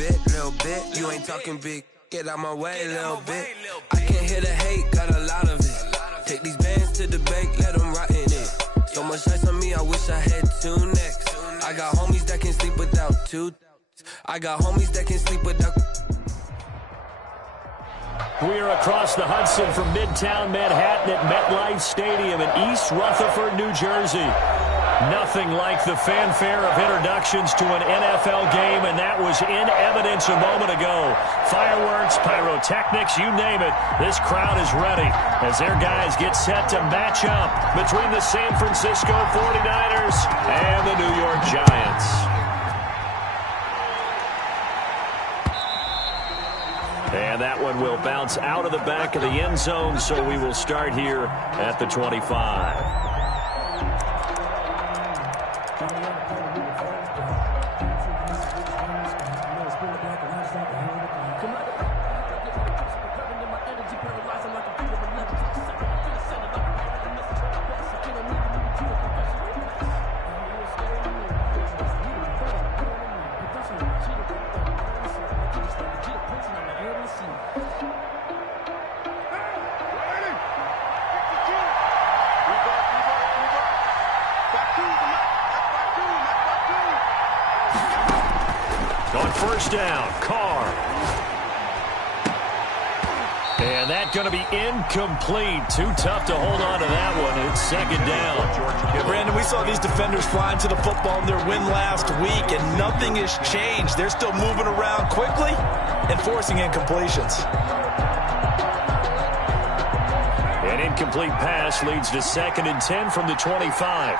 little bit. You ain't talking big, get out my way, little bit. I can't hear the hate, got a lot of it. Take these bands to the bank, let them rot in it. So much ice on me, I wish I had 2 necks. I got homies that can sleep without 2. I got homies that can sleep without. We are across the Hudson from Midtown Manhattan at MetLife Stadium in East Rutherford, New Jersey. Nothing like the fanfare of introductions to an NFL game, and that was in evidence a moment ago. Fireworks, pyrotechnics, you name it. This crowd is ready as their guys get set to match up between the San Francisco 49ers and the New York Giants. And that one will bounce out of the back of the end zone, so we will start here at the 25. First down, Carr. And that's going to be incomplete. Too tough to hold on to that one. It's second down. Brandon, we saw these defenders flying to the football in their win last week, and nothing has changed. They're still moving around quickly and forcing incompletions. An incomplete pass leads to 2nd and 10 from the 25.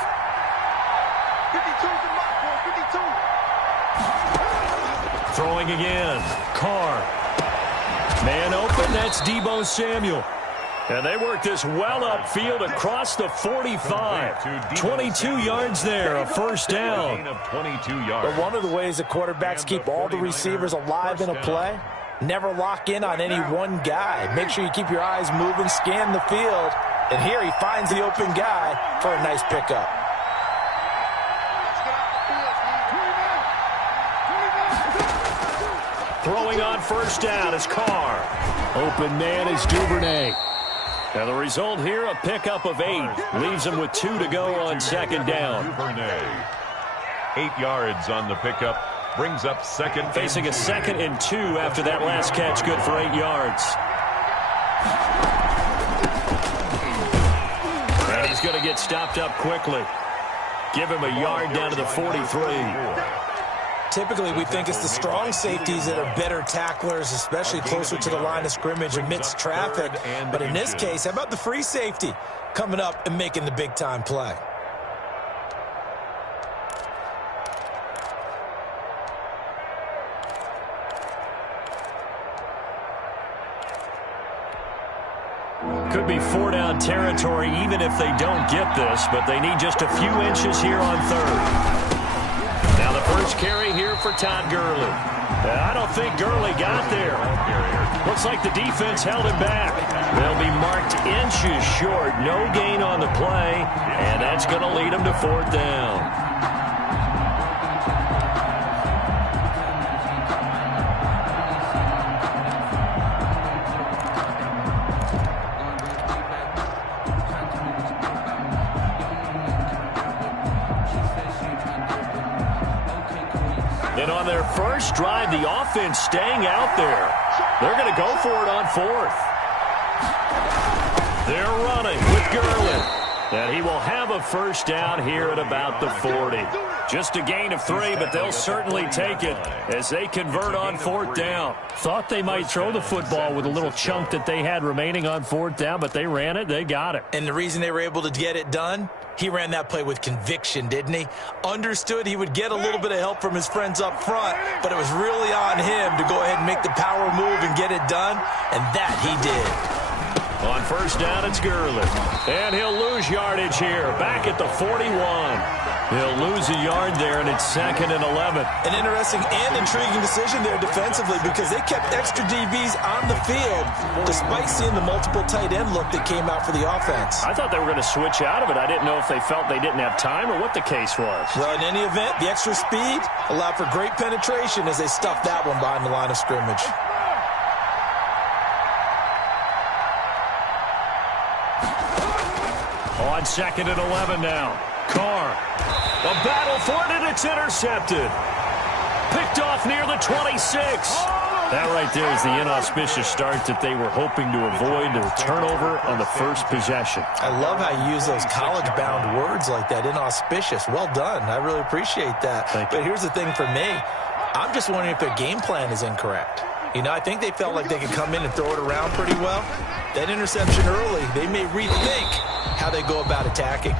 Throwing again, Carr. Man open, that's Deebo Samuel. And they work this well upfield across the 45. 22 yards there, a first down. But one of the ways that quarterbacks keep all the receivers alive in a play, never lock in on any one guy. Make sure you keep your eyes moving, scan the field. And here he finds the open guy for a nice pickup. Throwing on first down is Carr. Open man is Duvernay. And the result here, a pickup of 8. Leaves him with 2 to go on second down. Duvernay. 8 yards on the pickup. Brings up second. Facing a 2nd and 2 after that last catch. Good for 8 yards. And he's going to get stopped up quickly. Give him a yard down to the 43. Typically, we think it's the strong safeties that are better tacklers, especially closer to the line of scrimmage amidst traffic. But in this case, how about the free safety coming up and making the big-time play? Could be 4-down territory even if they don't get this, but they need just a few inches here on 3rd. Now the first carry here for Todd Gurley. I don't think Gurley got there. Looks like the defense held him back. They'll be marked inches short. No gain on the play, and that's going to lead them to 4th down. And on their first drive, the offense staying out there. They're going to go for it on 4th. They're running with Gurley. And he will have a first down here at about the 40. Just a gain of 3, but they'll certainly take it as they convert on 4th down. Thought they might throw the football with a little chunk that they had remaining on 4th down, but they ran it, they got it. And the reason they were able to get it done, he ran that play with conviction, didn't he? Understood he would get a little bit of help from his friends up front, but it was really on him to go ahead and make the power move and get it done, and that he did. On first down, it's Gurley. And he'll lose yardage here, back at the 41. He'll lose a yard there, and it's 2nd and 11. An interesting and intriguing decision there defensively because they kept extra DBs on the field despite seeing the multiple tight end look that came out for the offense. I thought they were going to switch out of it. I didn't know if they felt they didn't have time or what the case was. Well, in any event, the extra speed allowed for great penetration as they stuffed that one behind the line of scrimmage. On 2nd and 11 now. Carr. A battle for it, and it's intercepted. Picked off near the 26. That right there is the inauspicious start that they were hoping to avoid, a turnover on the first possession. I love how you use those college-bound words like that, inauspicious. Well done. I really appreciate that. But here's the thing for me. I'm just wondering if their game plan is incorrect. You know, I think they felt like they could come in and throw it around pretty well. That interception early, they may rethink how they go about attacking.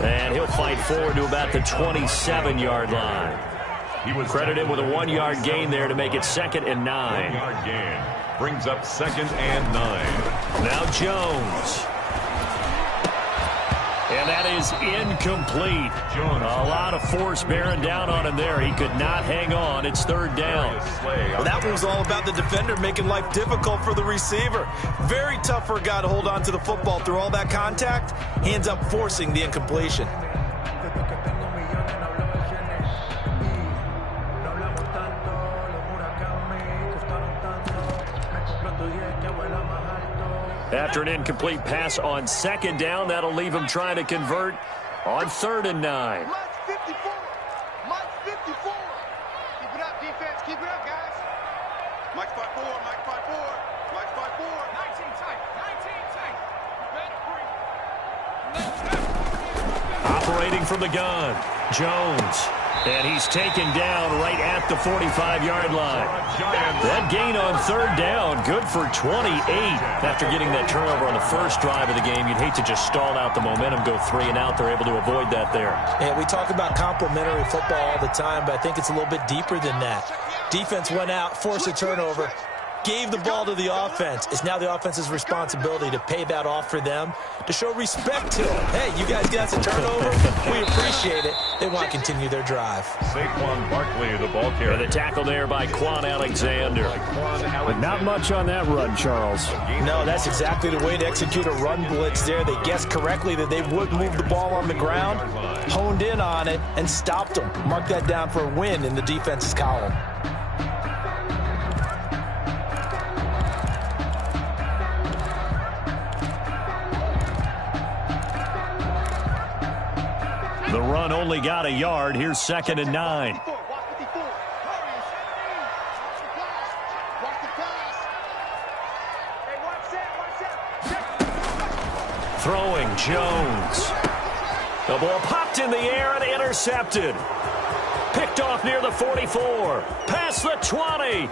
And he'll fight forward to about the 27-yard line. He was credited with a 1-yard gain there to make it 2nd and 9. 1-yard gain brings up 2nd and 9. Now Jones. And that is incomplete. A lot of force bearing down on him there. He could not hang on. It's 3rd down. Well, that one was all about the defender making life difficult for the receiver. Very tough for a guy to hold on to the football through all that contact. He ends up forcing the incompletion. After an incomplete pass on 2nd down, that'll leave him trying to convert on 3rd and 9. Mike 54. Mike 54. Keep it up, defense. Keep it up, guys. Mike 54. Mike 54. Mike 54. 19 tight. 19 tight. Operating from the gun, Jones. And he's taken down right at the 45-yard line. That gain on 3rd down, good for 28. After getting that turnover on the first drive of the game, you'd hate to just stall out the momentum, go 3 and out. They're able to avoid that there. Yeah, we talk about complementary football all the time, but I think it's a little bit deeper than that. Defense went out, forced a turnover, gave the ball to the offense. It's now the offense's responsibility to pay that off for them, to show respect to them. Hey, you guys got a turnover. We appreciate it. They want to continue their drive. Saquon Barkley, the ball carrier. And the tackle there by Quan Alexander. But not much on that run, Charles. No, that's exactly the way to execute a run blitz there. They guessed correctly that they would move the ball on the ground, honed in on it, and stopped them. Mark that down for a win in the defense's column. The run only got a yard. Here's 2nd and 9. Throwing Jones. The ball popped in the air and intercepted. Picked off near the 44. Past the 20.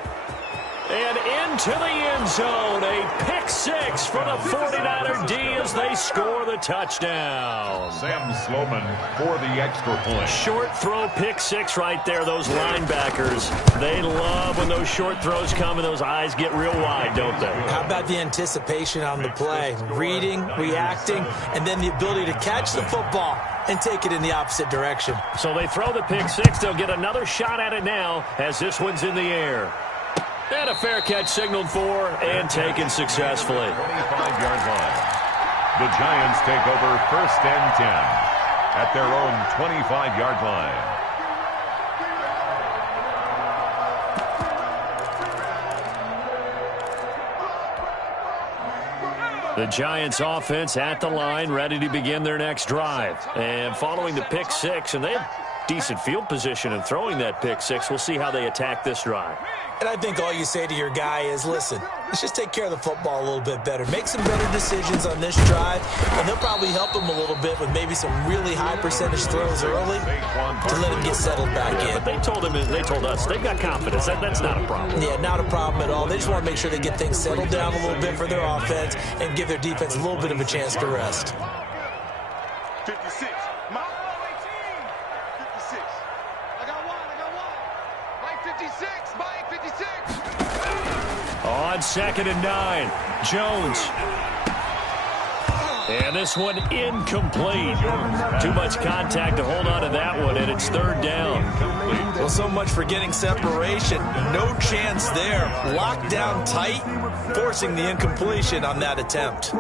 And into the end zone. A pick 6 for the 49er D as they score the touchdown. Sam Sloman for the extra point. Short throw pick 6 right there. Those linebackers, they love when those short throws come and those eyes get real wide, don't they? How about the anticipation on the play? Reading, reacting, and then the ability to catch the football and take it in the opposite direction. So they throw the pick 6. They'll get another shot at it now as this one's in the air. And a fair catch signaled for and taken successfully. 25-yard line. The Giants take over 1st and 10 at their own 25-yard line. The Giants offense at the line, ready to begin their next drive. And following the pick 6, and they have decent field position in throwing that pick 6. We'll see how they attack this drive. And I think all you say to your guy is, listen, let's just take care of the football a little bit better. Make some better decisions on this drive, and they'll probably help him a little bit with maybe some really high percentage throws early to let him get settled back in. But they told us, they've got confidence. That's not a problem. Yeah, not a problem at all. They just want to make sure they get things settled down a little bit for their offense and give their defense a little bit of a chance to rest. 56. Mike 56. I got one. Mike 56. Mike 56. On 2nd and 9, Jones. And this one incomplete. Too much contact to hold on to that one, and it's third down. Well, so much for getting separation. No chance there. Locked down tight, forcing the incompletion on that attempt.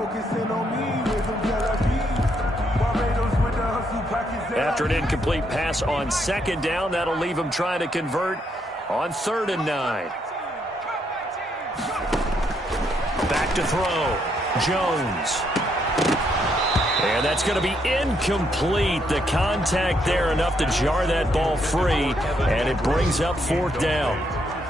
After an incomplete pass on second down, that'll leave him trying to convert on 3rd and 9. Back to throw. Jones. And that's going to be incomplete. The contact there enough to jar that ball free, and it brings up 4th down.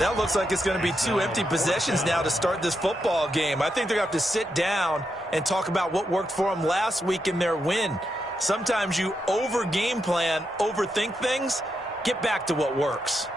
That looks like it's going to be 2 empty possessions now to start this football game. I think they're going to have to sit down and talk about what worked for them last week in their win. Sometimes you over-game plan, overthink things. Get back to what works.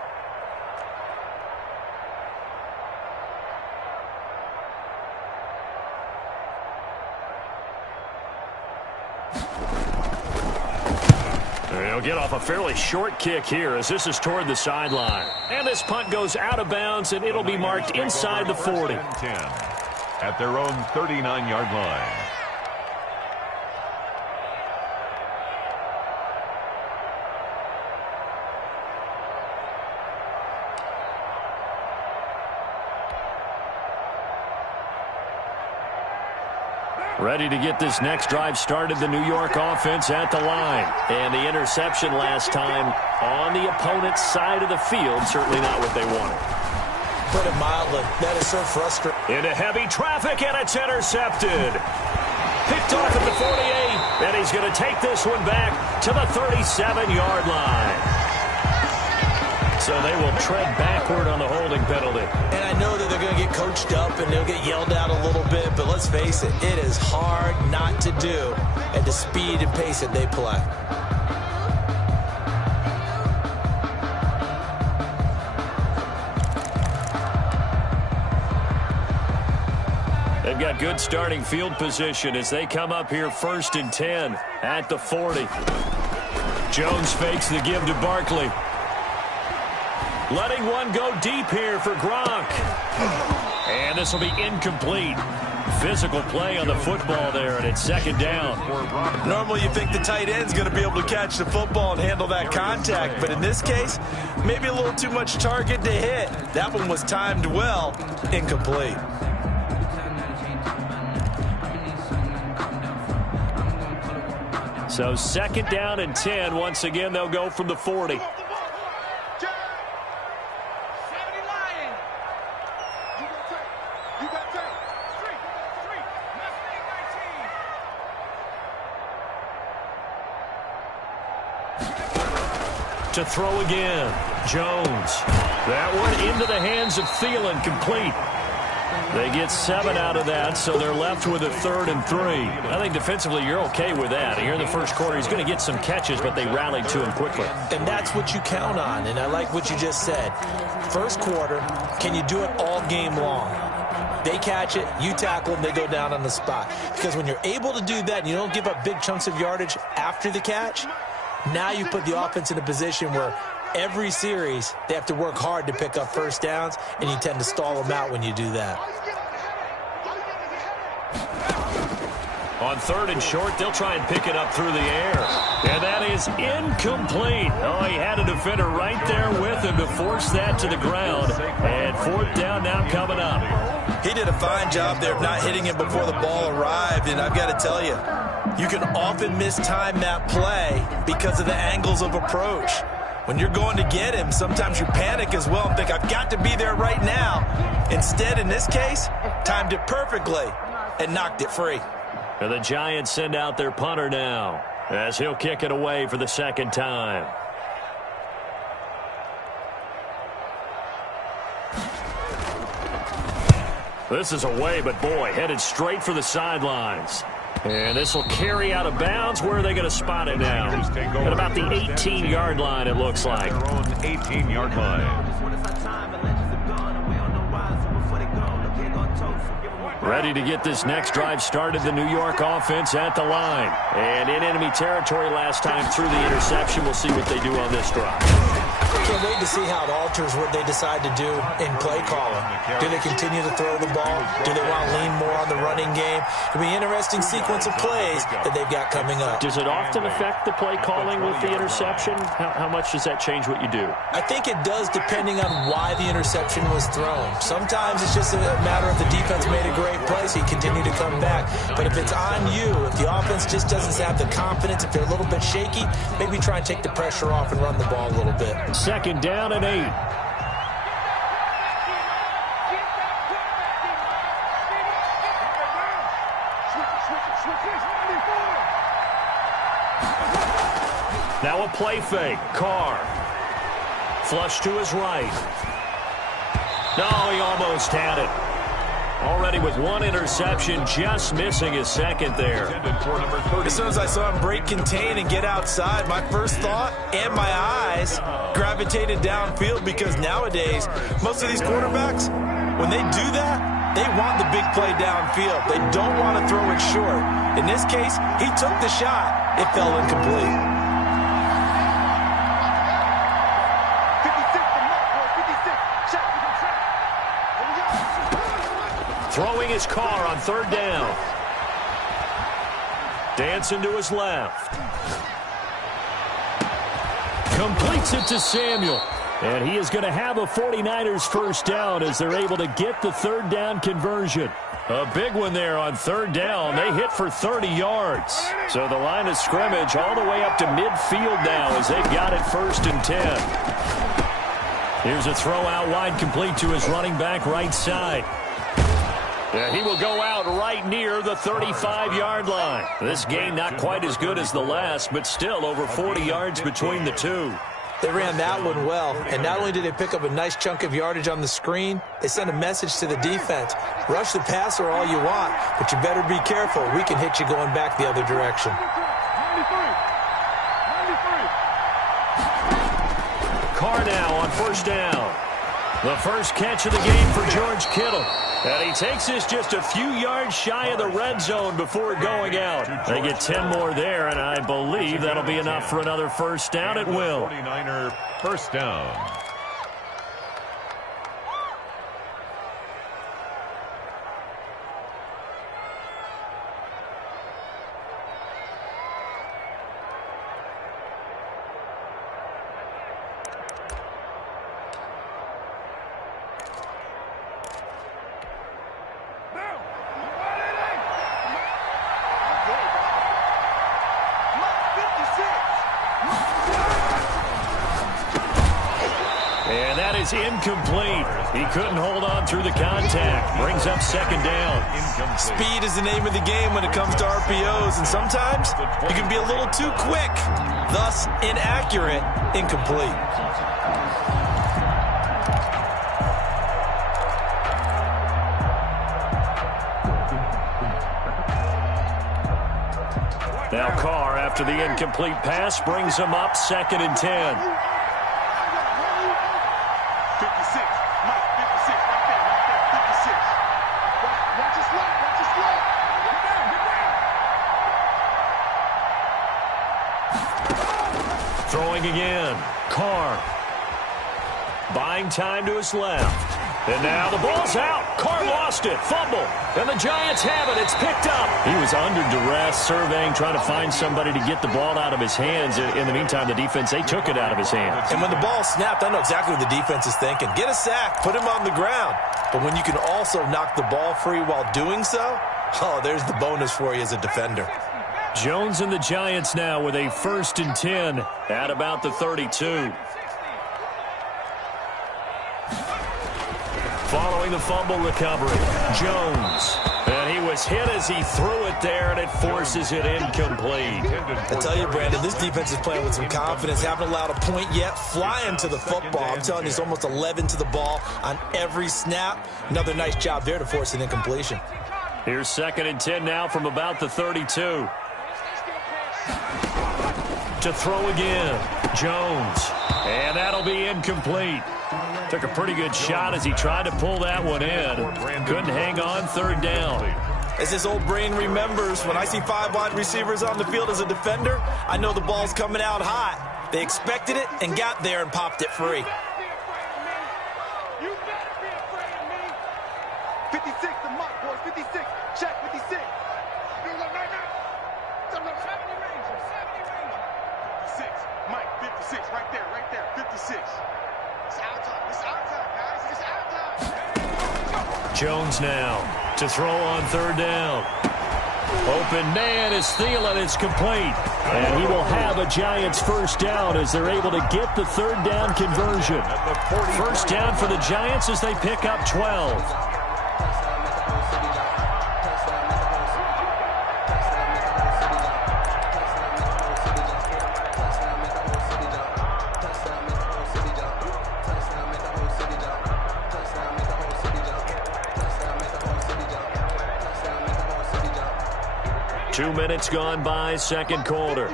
They'll get off a fairly short kick here as this is toward the sideline. And this punt goes out of bounds, and it'll be marked inside the 40. 10 at their own 39-yard line. Ready to get this next drive started, the New York offense at the line. And the interception last time on the opponent's side of the field, certainly not what they wanted. Put it mildly, that is so frustrating. Into heavy traffic, and it's intercepted. Picked off at the 48, and he's going to take this one back to the 37-yard line. So they will tread backward on the holding penalty. And I know that they're going to get coached up and they'll get yelled at a little bit, but let's face it, it is hard not to do at the speed and pace that they play. They've got good starting field position as they come up here 1st and 10 at the 40. Jones fakes the give to Barkley. Letting one go deep here for Gronk. And this will be incomplete. Physical play on the football there, and it's 2nd down. Normally you think the tight end's going to be able to catch the football and handle that contact, but in this case, maybe a little too much target to hit. That one was timed well, incomplete. So 2nd down and 10. Once again, they'll go from the 40. To throw again. Jones. That one into the hands of Thielen, complete. They get 7 out of that, so they're left with a 3rd and 3. I think defensively you're okay with that. Here in the first quarter, he's going to get some catches, but they rallied to him quickly. And that's what you count on, and I like what you just said. First quarter, can you do it all game long? They catch it, you tackle them, they go down on the spot. Because when you're able to do that and you don't give up big chunks of yardage after the catch, now you put the offense in a position where every series they have to work hard to pick up first downs, and you tend to stall them out when you do that. On 3rd and short, they'll try and pick it up through the air. And that is incomplete. Oh, he had a defender right there with him to force that to the ground. And 4th down now coming up. He did a fine job there of not hitting him before the ball arrived, and I've got to tell you, you can often mistime that play because of the angles of approach. When you're going to get him, sometimes you panic as well and think, I've got to be there right now. Instead, in this case, timed it perfectly and knocked it free. And the Giants send out their punter now as he'll kick it away for the 2nd time. This is away, but boy, headed straight for the sidelines. And this will carry out of bounds. Where are they going to spot it now? At about the 18-yard line, it looks like. Their own 18-yard line. Ready to get this next drive started, the New York offense at the line. And in enemy territory last time through the interception. We'll see what they do on this drive. Can't wait to see how it alters what they decide to do in play calling. Do they continue to throw the ball? Do they want to lean more on the running game? It'll be an interesting sequence of plays that they've got coming up. Does it often affect the play calling with the interception? How much does that change what you do? I think it does, depending on why the interception was thrown. Sometimes it's just a matter of the defense made a great play, so you continue to come back. But if it's on you, if the offense just doesn't have the confidence, if they're a little bit shaky, maybe try and take the pressure off and run the ball a little bit. 2nd down and 8. Now a play fake. Carr. Flush to his right. No, he almost had it. Already with 1 interception, just missing his 2nd there. As soon as I saw him break contain and get outside, my first thought and my eyes gravitated downfield, because nowadays, most of these quarterbacks, when they do that, they want the big play downfield. They don't want to throw it short. In this case, he took the shot. It fell incomplete. Throwing his car on 3rd down. Dancing to his left. Completes it to Samuel. And he is going to have a 49ers first down as they're able to get the 3rd down conversion. A big one there on 3rd down. They hit for 30 yards. So the line of scrimmage all the way up to midfield now as they've got it 1st and 10. Here's a throw out wide, complete to his running back right side. And he will go out right near the 35-yard line. This game not quite as good as the last, but still over 40 yards between the two. They ran that one well, and not only did they pick up a nice chunk of yardage on the screen, they sent a message to the defense. Rush the passer all you want, but you better be careful. We can hit you going back the other direction. Carr now on 1st down. The first catch of the game for George Kittle. And he takes this just a few yards shy of the red zone before going out. They get 10 more there, and I believe that'll be enough for another first down. It will. 49er first down. Incomplete. He couldn't hold on through the contact. Brings up 2nd down. Speed is the name of the game when it comes to RPOs, and sometimes you can be a little too quick, thus inaccurate, incomplete. Now Carr, after the incomplete pass, brings him up 2nd and 10. Throwing again. Carr. Buying time to his left. And now the ball's out. Carr lost it. Fumble. And the Giants have it. It's picked up. He was under duress, surveying, trying to find somebody to get the ball out of his hands. In the meantime, the defense, they took it out of his hands. And when the ball snapped, I know exactly what the defense is thinking. Get a sack. Put him on the ground. But when you can also knock the ball free while doing so, oh, there's the bonus for you as a defender. Jones and the Giants now with a 1st and 10 at about the 32. Following the fumble recovery, Jones. And he was hit as he threw it there, and it forces it incomplete. I tell you, Brandon, this defense is playing with some confidence. Haven't allowed a point yet. Flying to the football. I'm telling you, it's almost 11 to the ball on every snap. Another nice job there to force an incompletion. Here's 2nd and 10 now from about the 32. To throw again, Jones. And that'll be incomplete. Took a pretty good shot as he tried to pull that one in. Couldn't hang on, 3rd down. As this old brain remembers, when I see 5 wide receivers on the field as a defender, I know the ball's coming out hot. They expected it and got there and popped it free. 56, the mark, boys. 56. Check, 56. Do it right now. 70 Ranger. 56. Mike, 56. Right there, 56. It's our time. It's our time, guys. It's our time. Jones now to throw on third down. Open man is Thielen. It's complete. And he will have a Giants first down as they're able to get the third down conversion. First down for the Giants as they pick up 12. 2 minutes gone by, second quarter.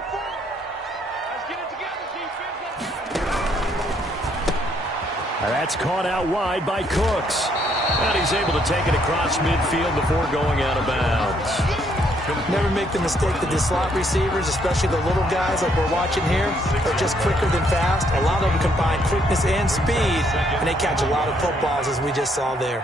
That's caught out wide by Cooks. And he's able to take it across midfield before going out of bounds. Never make the mistake that the slot receivers, especially the little guys like we're watching here, are just quicker than fast. A lot of them combine quickness and speed, and they catch a lot of footballs, as we just saw there.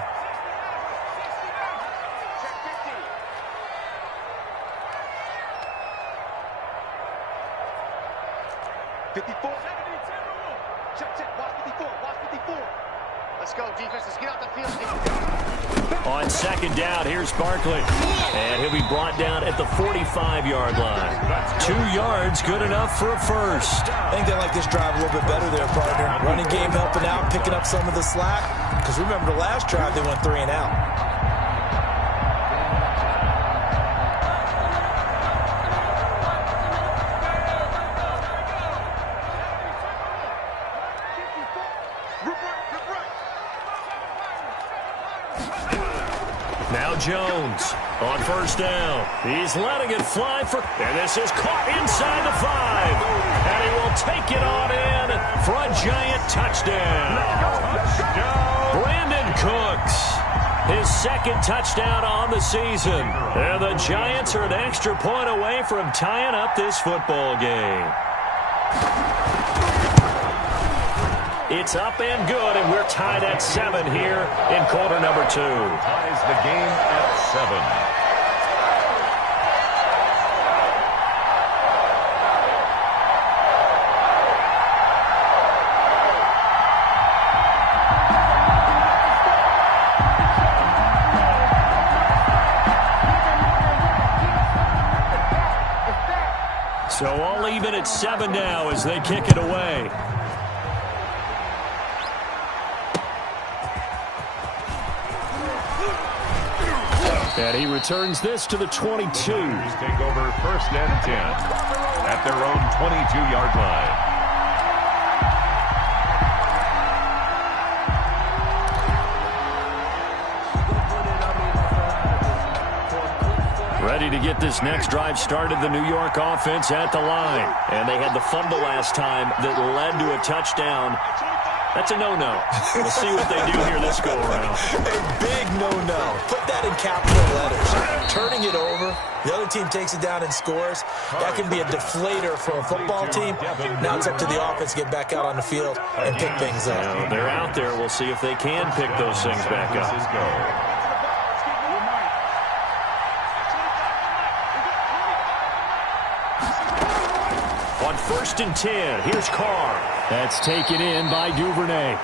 On second down, here's Barkley. And he'll be brought down at the 45-yard line. 2 yards, good enough for a first. I think they like this drive a little bit better there, partner. Running game helping out, picking up some of the slack. Because remember the last drive, they went 3 and out. Now Jones on first down. He's letting it fly and this is caught inside the 5. And he will take it on in for a Giant touchdown. Brandon Cooks, his second touchdown on the season. And the Giants are an extra point away from tying up this football game. It's up and good, and we're tied at 7 here in quarter number 2. Ties the game at 7. So all even at 7 now as they kick it away. And he returns this to the 22. Take over first and 10 at their own 22-yard line. Ready to get this next drive started, the New York offense at the line. And they had the fumble last time that led to a touchdown. That's a no-no. We'll see what they do here this go-around. A big no-no. Put that in capital letters. Turning it over, the other team takes it down and scores. That can be a deflator for a football team. Now it's up to the offense to get back out on the field and pick things up. Now, they're out there. We'll see if they can pick those things back up. On first and 10, here's Carr. That's taken in by Duvernay.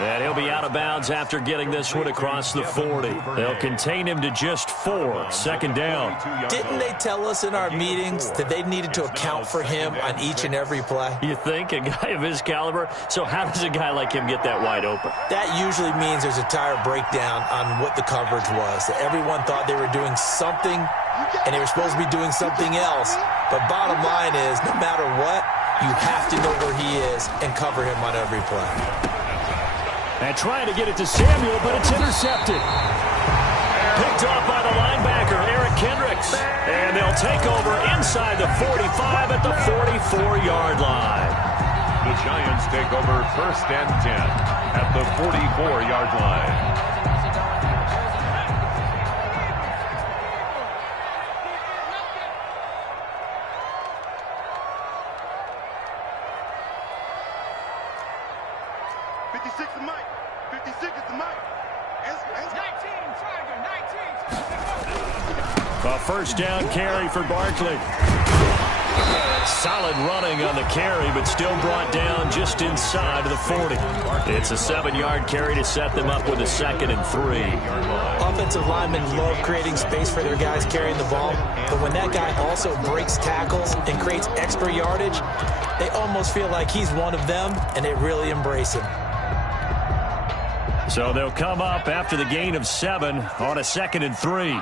And he'll be out of bounds after getting this one across the 40. They'll contain him to just 4. Second down. Didn't they tell us in our meetings that they needed to account for him on each and every play? You think? A guy of his caliber? So how does a guy like him get that wide open? That usually means there's a tire breakdown on what the coverage was. That everyone thought they were doing something, and they were supposed to be doing something else. But bottom line is, no matter what, you have to know where he is and cover him on every play. And trying to get it to Samuel, but it's intercepted. Picked off by the linebacker, Eric Kendricks. And they'll take over inside the 45 at the 44-yard line. The Giants take over first and 10 at the 44-yard line. A first down carry for Barkley. Solid running on the carry, but still brought down just inside of the 40. It's a 7-yard carry to set them up with a 2nd and 3. Offensive linemen love creating space for their guys carrying the ball, but when that guy also breaks tackles and creates extra yardage, they almost feel like he's one of them, and they really embrace him. So they'll come up after the gain of 7 on a 2nd and 3.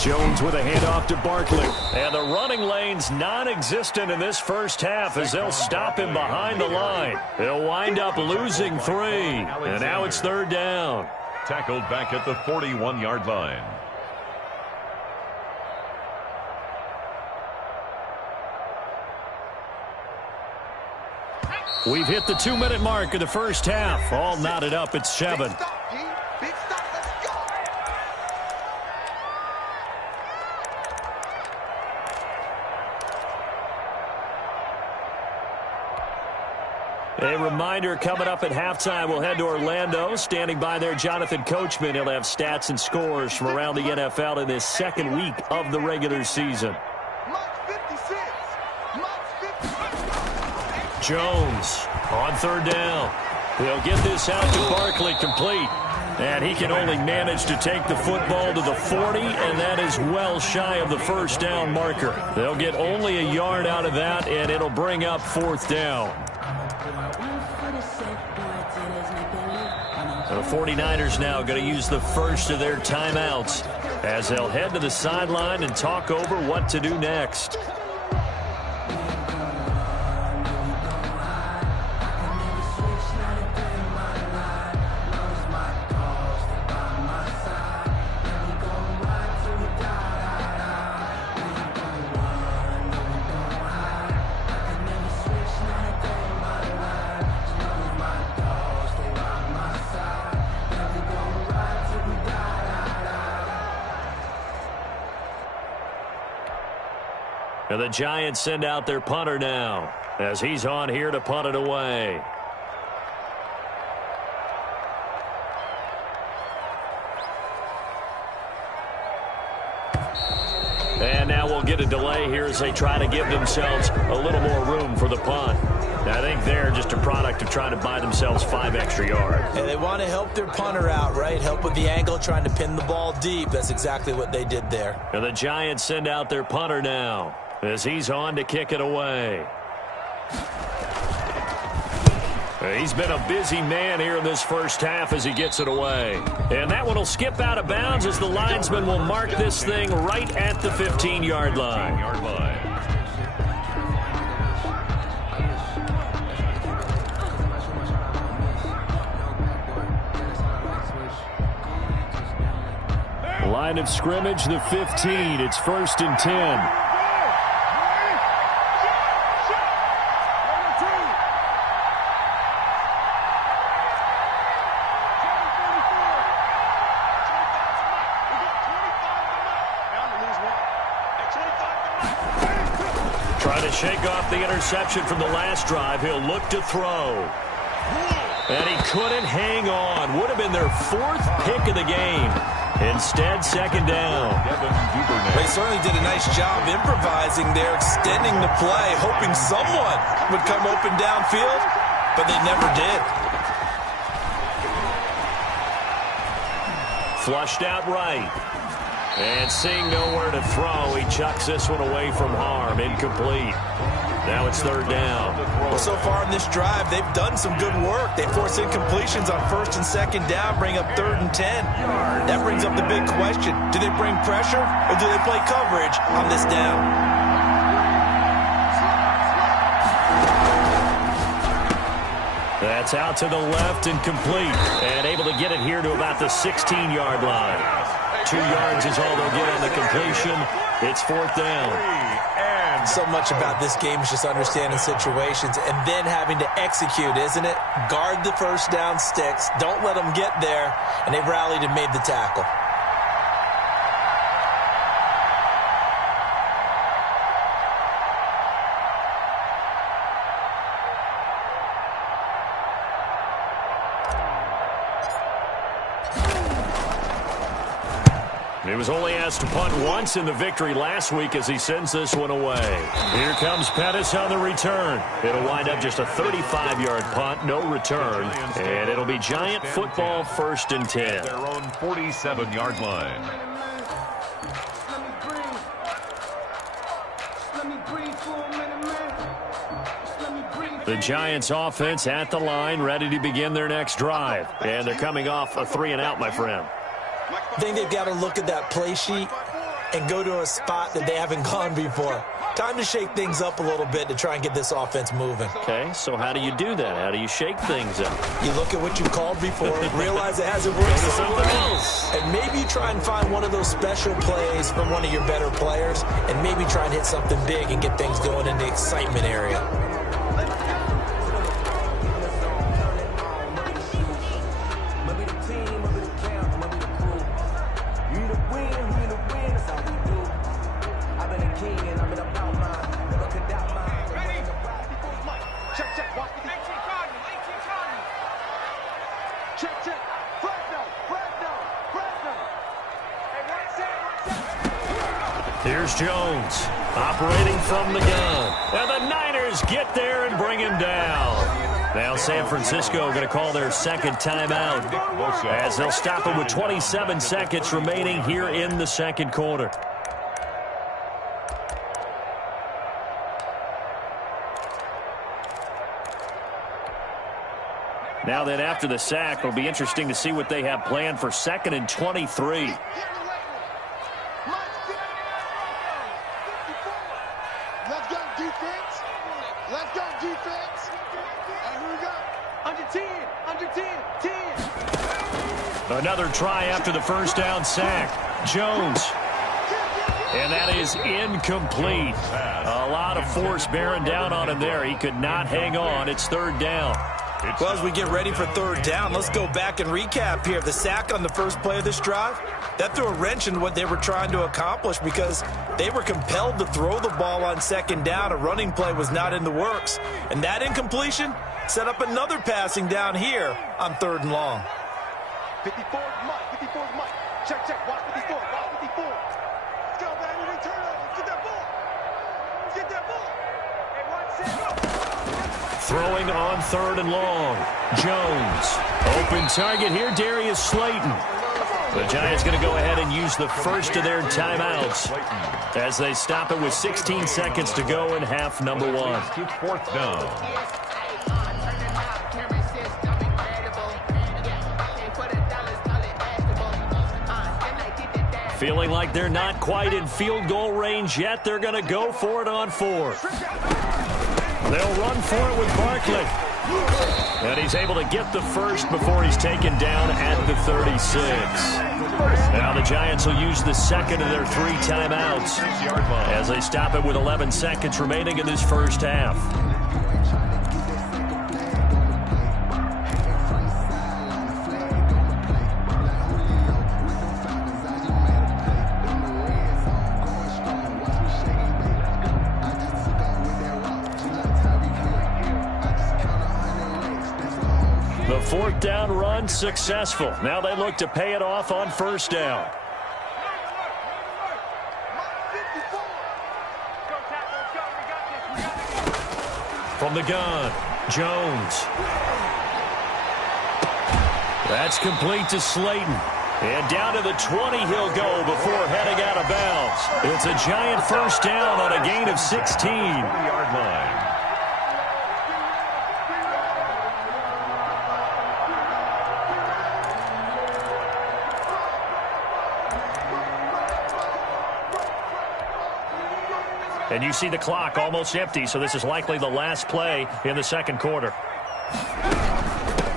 Jones with a handoff to Barkley. And the running lane's non-existent in this first half as they'll stop him behind the line. He'll wind up losing 3. And now it's 3rd down. Tackled back at the 41-yard line. We've hit the 2-minute mark of the first half. All knotted up at 7. A reminder, coming up at halftime, we'll head to Orlando. Standing by there, Jonathan Coachman. He'll have stats and scores from around the NFL in this 2nd week of the regular season. Jones on 3rd down. He'll get this out to Barkley, complete. And he can only manage to take the football to the 40, and that is well shy of the first down marker. They'll get only a yard out of that, and it'll bring up 4th down. The 49ers now going to use the first of their timeouts as they'll head to the sideline and talk over what to do next. And the Giants send out their punter now as he's on here to punt it away. And now we'll get a delay here as they try to give themselves a little more room for the punt. I think they're just a product of trying to buy themselves 5 extra yards. And they want to help their punter out, right? Help with the angle, trying to pin the ball deep. That's exactly what they did there. And the Giants send out their punter now as he's on to kick it away. He's been a busy man here in this first half as he gets it away. And that one will skip out of bounds as the linesman will mark this thing right at the 15-yard line. Line of scrimmage, the 15. It's 1st and 10. Trying to shake off the interception from the last drive. He'll look to throw. And he couldn't hang on. Would have been their 4th pick of the game. Instead, 2nd down. They certainly did a nice job improvising there, extending the play, hoping someone would come open downfield, but they never did. Flushed out right. And seeing nowhere to throw, he chucks this one away from harm. Incomplete. Now it's 3rd down. Well, so far in this drive, they've done some good work. They force incompletions on 1st and 2nd down, bring up 3rd and 10. That brings up the big question. Do they bring pressure or do they play coverage on this down? That's out to the left and complete. And able to get it here to about the 16-yard line. 2 yards is all they'll get on the completion. It's 4th down. So much about this game is just understanding situations and then having to execute, isn't it? Guard the first down sticks. Don't let them get there. And they rallied and made the tackle. He was only asked to punt once in the victory last week as he sends this one away. Here comes Pettis on the return. It'll wind up just a 35-yard punt, no return, and it'll be Giant football 1st and 10. Their own 47-yard line. The Giants offense at the line, ready to begin their next drive. And they're coming off a 3-and-out, my friend. I think they've got to look at that play sheet and go to a spot that they haven't gone before. Time to shake things up a little bit to try and get this offense moving. Okay, so how do you do that? How do you shake things up? You look at what you called before, realize it hasn't worked somewhere else. And maybe you try and find one of those special plays from one of your better players and maybe try and hit something big and get things going in the excitement area. Here's Jones, operating from the gun. And the Niners get there and bring him down. Now San Francisco going to call their second timeout as they'll stop him with 27 seconds remaining here in the second quarter. Now then, after the sack, it'll be interesting to see what they have planned for 2nd and 23. Another try after the first down sack. Jones. And that is incomplete. A lot of force bearing down on him there. He could not hang on. It's 3rd down. Well, as we get ready for 3rd down, let's go back and recap here. The sack on the first play of this drive, that threw a wrench in what they were trying to accomplish because they were compelled to throw the ball on 2nd down. A running play was not in the works. And that incompletion set up another passing down here on 3rd and long. 54 Mike, 54 Mike. Check, check, watch 54, watch 54. Let's go, baby, they turn over. Get that ball. Get that ball. Hey, one, set, go. Throwing on 3rd and long. Jones. Open target here, Darius Slayton. The Giants going to go ahead and use the first of their timeouts as they stop it with 16 seconds to go in half number 1. 4th down. Feeling like they're not quite in field goal range yet. They're going to go for it on 4th. They'll run for it with Barkley. And he's able to get the first before he's taken down at the 36. Now the Giants will use the second of their 3 timeouts as they stop it with 11 seconds remaining in this first half. The 4th down run successful. Now they look to pay it off on 1st down. From the gun, Jones. That's complete to Slayton. And down to the 20 he'll go before heading out of bounds. It's a Giant 1st down on a gain of 16. 20-yard line. And you see the clock almost empty, so this is likely the last play in the second quarter.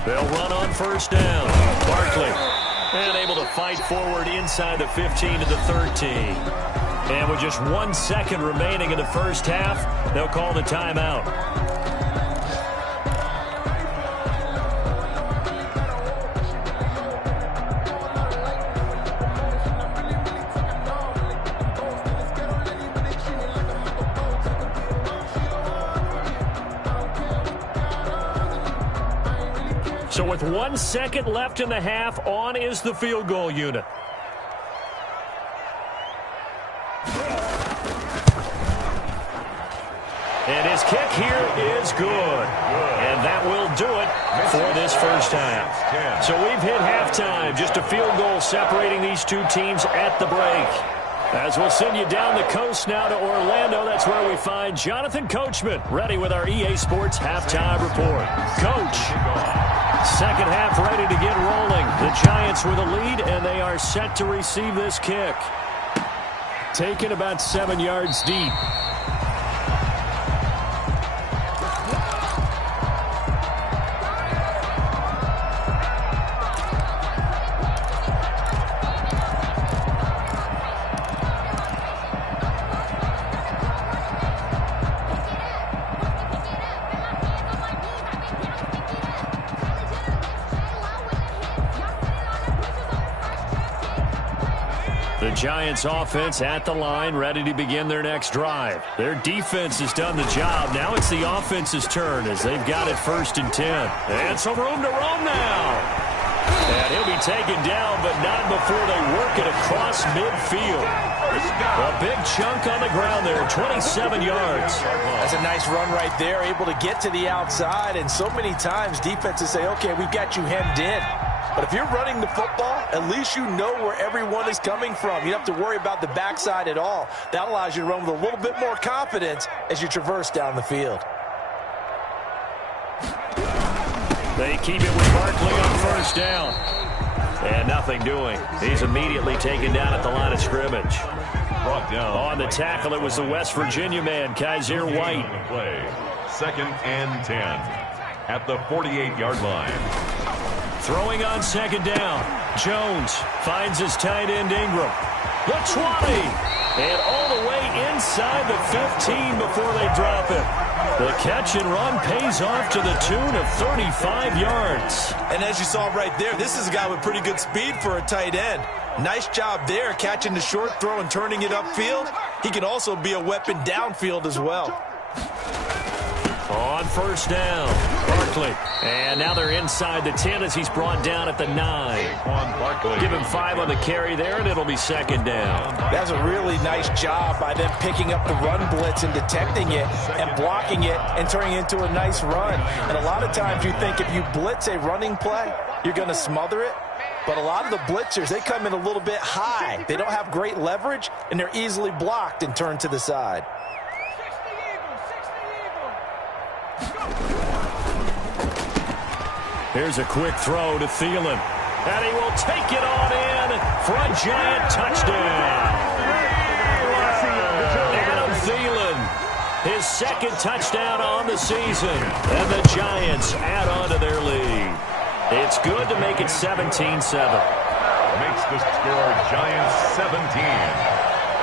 They'll run on 1st down. Barkley, and able to fight forward inside the 15 to the 13. And with just 1 second remaining in the first half, they'll call the timeout. So with 1 second left in the half, on is the field goal unit. And his kick here is good. And that will do it for this first half. So we've hit halftime. Just a field goal separating these two teams at the break. As we'll send you down the coast now to Orlando, that's where we find Jonathan Coachman, ready with our EA Sports halftime report. Coach, second half ready to get rolling. The Giants with a lead, and they are set to receive this kick. Taken about 7 yards deep. The Giants offense at the line, ready to begin their next drive. Their defense has done the job. Now it's the offense's turn as they've got it 1st and 10. And some room to roam now. And he'll be taken down, but not before they work it across midfield. A big chunk on the ground there, 27 yards. That's a nice run right there, able to get to the outside. And so many times defenses say, okay, we've got you hemmed in. But if you're running the football, at least you know where everyone is coming from. You don't have to worry about the backside at all. That allows you to run with a little bit more confidence as you traverse down the field. They keep it with Barkley on 1st down. And nothing doing. He's immediately taken down at the line of scrimmage. Brought down. On the tackle, it was the West Virginia man, Kaiser White. Play. 2nd and 10 at the 48-yard line. Throwing on 2nd down. Jones finds his tight end Ingram. The 20. And all the way inside the 15 before they drop it. The catch and run pays off to the tune of 35 yards. And as you saw right there, this is a guy with pretty good speed for a tight end. Nice job there, catching the short throw and turning it upfield. He can also be a weapon downfield as well. On 1st down, Barkley. And now they're inside the 10 as he's brought down at the 9. Give him 5 on the carry there, and it'll be 2nd down. That's a really nice job by them picking up the run blitz and detecting it and blocking it and turning it into a nice run. And a lot of times you think if you blitz a running play, you're going to smother it. But a lot of the blitzers, they come in a little bit high. They don't have great leverage, and they're easily blocked and turned to the side. Here's a quick throw to Thielen. And he will take it on in for a Giant touchdown. Adam Thielen, his 2nd touchdown on the season. And the Giants add on to their lead. It's good to make it 17-7. Makes the score Giants 17.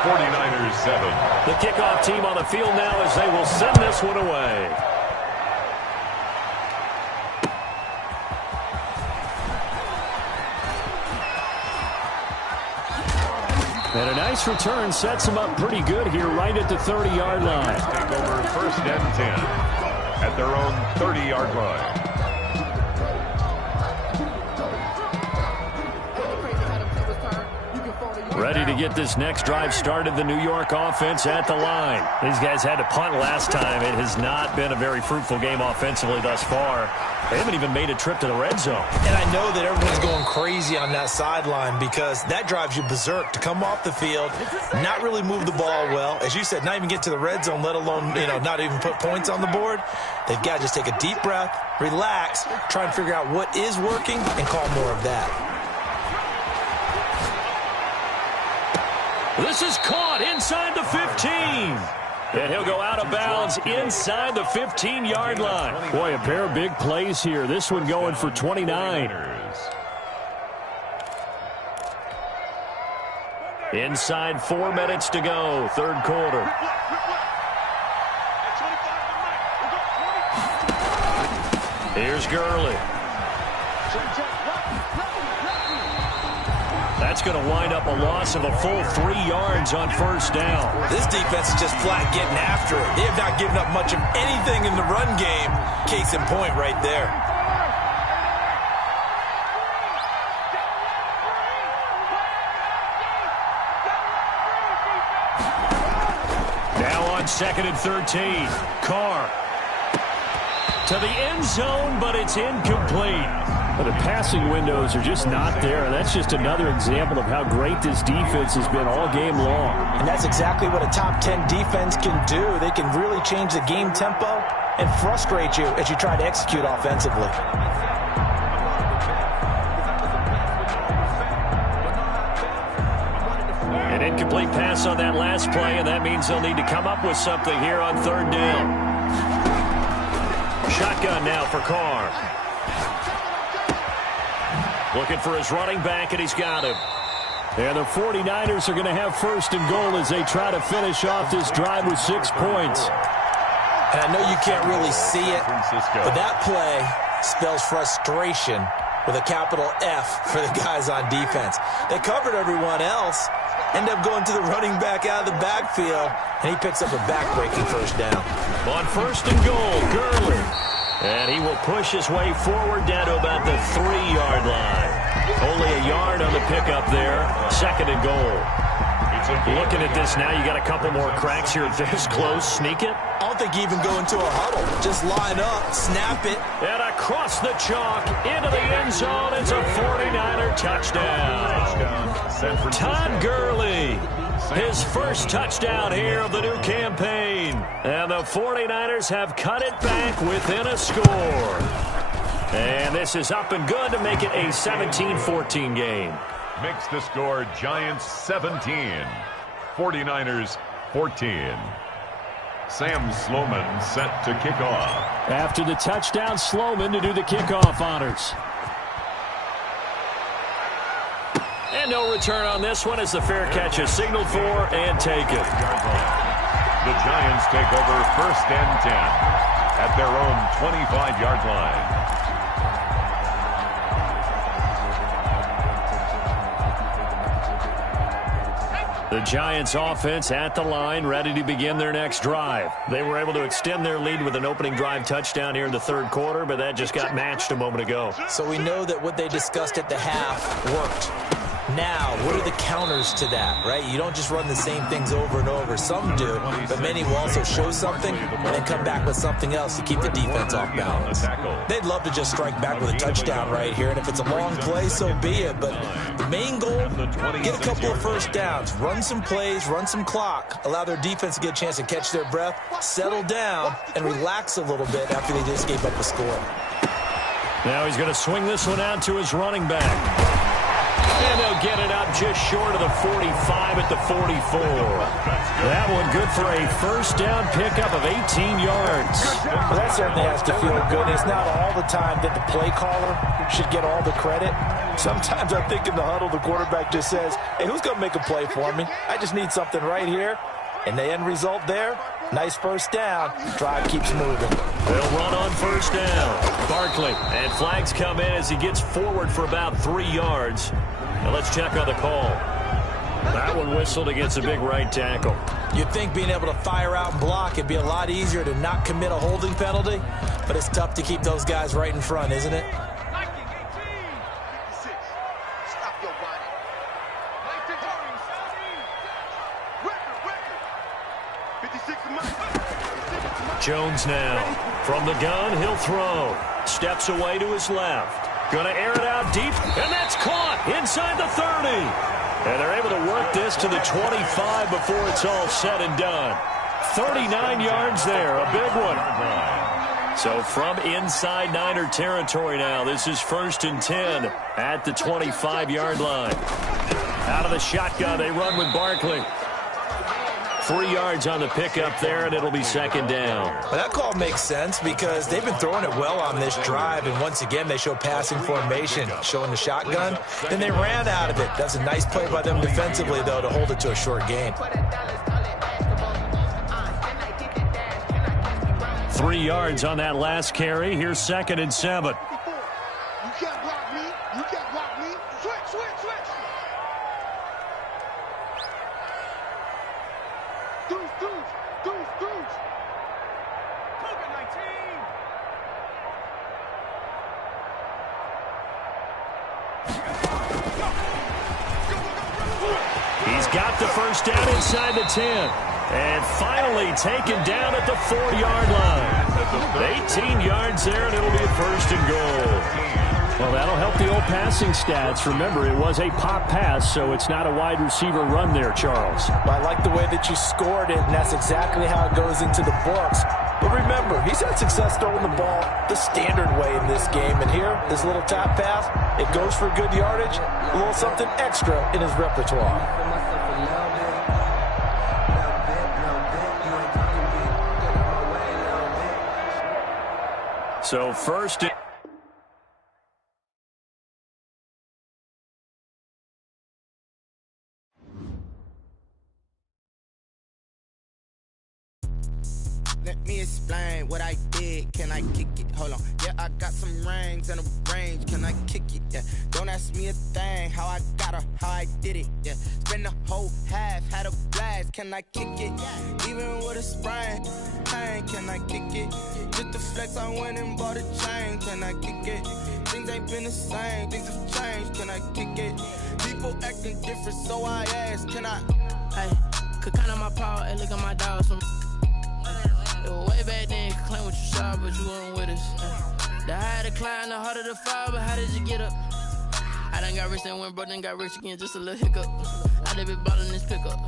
49ers 7. The kickoff team on the field now as they will send this one away. And a nice return sets them up pretty good here right at the 30-yard line. Take over 1st and 10 at their own 30-yard line. Ready to get this next drive started, the New York offense at the line. These guys had to punt last time. It has not been a very fruitful game offensively thus far. They haven't even made a trip to the red zone. And I know that everyone's going crazy on that sideline because that drives you berserk to come off the field, not really move the ball well. As you said, not even get to the red zone, let alone, not even put points on the board. They've got to just take a deep breath, relax, try and figure out what is working and call more of that. This is caught inside the 15. And he'll go out of bounds inside the 15-yard line. Boy, a pair of big plays here. This one going for 29. Inside 4 minutes to go, third quarter. Here's Gurley. That's going to wind up a loss of a full 3 yards on first down. This defense is just flat getting after it. They have not given up much of anything in the run game. Case in point right there. Now on 2nd and 13. Carr to the end zone, but it's incomplete. Well, the passing windows are just not there. That's just another example of how great this defense has been all game long. And that's exactly what a top 10 defense can do. They can really change the game tempo and frustrate you as you try to execute offensively. An incomplete pass on that last play, and that means they'll need to come up with something here on third down. Shotgun now for Carr. Looking for his running back, and he's got him. And the 49ers are going to have 1st and goal as they try to finish off this drive with 6 points. And I know you can't really see it, but that play spells frustration with a capital F for the guys on defense. They covered everyone else, end up going to the running back out of the backfield, and he picks up a back-breaking first down. On 1st and goal, Gurley. And he will push his way forward down to about the 3-yard line. Only a yard on the pickup there. 2nd and goal. Looking at this now, you got a couple more cracks here. This close, sneak it. I don't think you even go into a huddle. Just line up, snap it. And across the chalk, into the end zone. It's a 49er touchdown. Todd Gurley. His first touchdown here of the new campaign. And the 49ers have cut it back within a score. And this is up and good to make it a 17-14 game. Makes the score Giants 17, 49ers 14. Sam Sloman set to kick off. After the touchdown, Sloman to do the kickoff honors. And no return on this one as the fair catch is signaled for and taken. The Giants take over 1st and 10 at their own 25-yard line. The Giants offense at the line, ready to begin their next drive. They were able to extend their lead with an opening drive touchdown here in the third quarter, but that just got matched a moment ago. So we know that what they discussed at the half worked. Now, what are the counters to that, right? You don't just run the same things over and over. Some do, but many will also show something and then come back with something else to keep the defense off balance. They'd love to just strike back with a touchdown right here, and if it's a long play, so be it. But the main goal, get a couple of first downs, run some plays, run some clock, allow their defense to get a chance to catch their breath, settle down, and relax a little bit after they just gave up a score. Now he's going to swing this one out to his running back. And they'll get it up just short of the 45 at the 44. That one good for a first down pickup of 18 yards. Well, that certainly has to feel good. It's not all the time that the play caller should get all the credit. Sometimes I think in the huddle, the quarterback just says, hey, who's going to make a play for me? I just need something right here. And the end result there, nice first down. Drive keeps moving. They'll run on first down. Barkley, and flags come in as he gets forward for about 3 yards. Now let's check on the call. That one whistled against a big right tackle. You'd think being able to fire out and block it'd be a lot easier to not commit a holding penalty, but it's tough to keep those guys right in front, isn't it? Jones now. From the gun, he'll throw. Steps away to his left. Going to air it out deep, and that's caught inside the 30. And they're able to work this to the 25 before it's all said and done. 39 yards there, a big one. So from inside Niner territory now, this is 1st and 10 at the 25-yard line. Out of the shotgun, they run with Barkley. 3 yards on the pickup there, and it'll be second down. Well, that call makes sense because they've been throwing it well on this drive, and once again they show passing formation, showing the shotgun. Then they ran out of it. That's a nice play by them defensively, though, to hold it to a short gain. 3 yards on that last carry. Here's 2nd and 7. You can't block me. You can't block me. Switch, switch, switch. Deuce, deuce, deuce, deuce. COVID-19. He's got the first down inside the 10. And finally taken down at the 4-yard line. 18 yards there, and it'll be a 1st and goal. Well, that'll help the old passing stats. Remember, it was a pop pass, so it's not a wide receiver run there, Charles. I like the way that you scored it, and that's exactly how it goes into the books. But remember, he's had success throwing the ball the standard way in this game. And here, this little top pass, it goes for good yardage, a little something extra in his repertoire. So first... Let me explain what I did. Can I kick it? Hold on. Yeah, I got some rings and a range. Can I kick it? Yeah. Don't ask me a thing. How I got her, how I did it. Yeah. Spend the whole half, had a blast. Can I kick it? Even with a sprain. Pain, can I kick it? Just the flex, I went and bought a chain. Can I kick it? Things ain't been the same. Things have changed. Can I kick it? People acting different, so I ask. Can I? Hey, could count on my power and look at my dogs. It was way back then, you could claim what you saw, but you weren't with us. The higher the climb, the harder the fall, but how did you get up? I done got rich and went broke, then got rich again, just a little hiccup. I done been ballin' this pickup.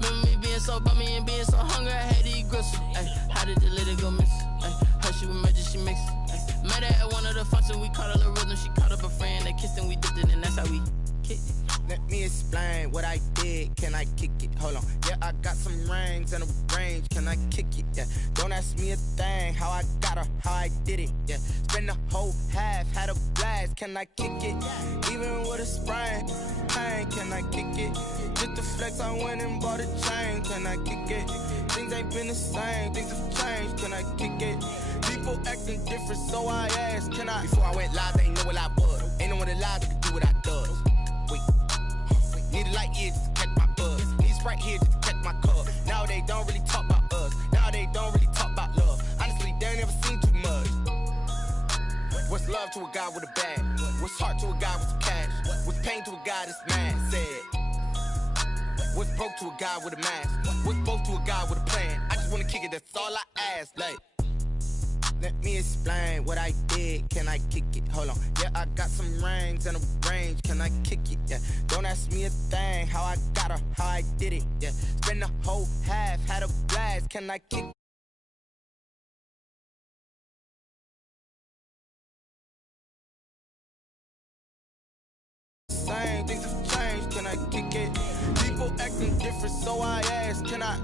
Remember me being so bummy and being so hungry, I had to eat gristle. Ay, how did the lady go miss? Ay, how she was magic, she mixed. Met her at one of the functions, we caught a little rhythm, she caught up a friend, they kissed and we dipped it, and that's how we kicked it. Let me explain what I did. Can I kick it? Hold on. Yeah, I got some rings and a range. Can I kick it? Yeah. Don't ask me a thing. How I got her, how I did it. Yeah. Spend the whole half, had a blast. Can I kick it? Even with a sprain. Pain, can I kick it? Just the flex, I went and bought a chain. Can I kick it? Things ain't been the same. Things have changed. Can I kick it? People acting different, so I asked. Can I? Before I went live, they ain't know what I was. Ain't no one alive that could do what I does. Wait. Need a light years to catch my buzz. Need Sprite here just to catch my cup. Now they don't really talk about us. Now they don't really talk about love. Honestly, they ain't never seen too much. What's love to a guy with a bag? What's heart to a guy with some cash? What's pain to a guy that's mad? Said. What's broke to a guy with a mask? What's both to a guy with a plan? I just wanna kick it, that's all I ask. Like, let me explain what I did. Can I kick it? Hold on. Yeah, I got some rings and a range. Can I kick it? Yeah. Don't ask me a thing. How I got her, how I did it. Yeah. Spend the whole half, had a blast. Can I kick it? Same things have changed. Can I kick it? People acting different, so I ask. Can I?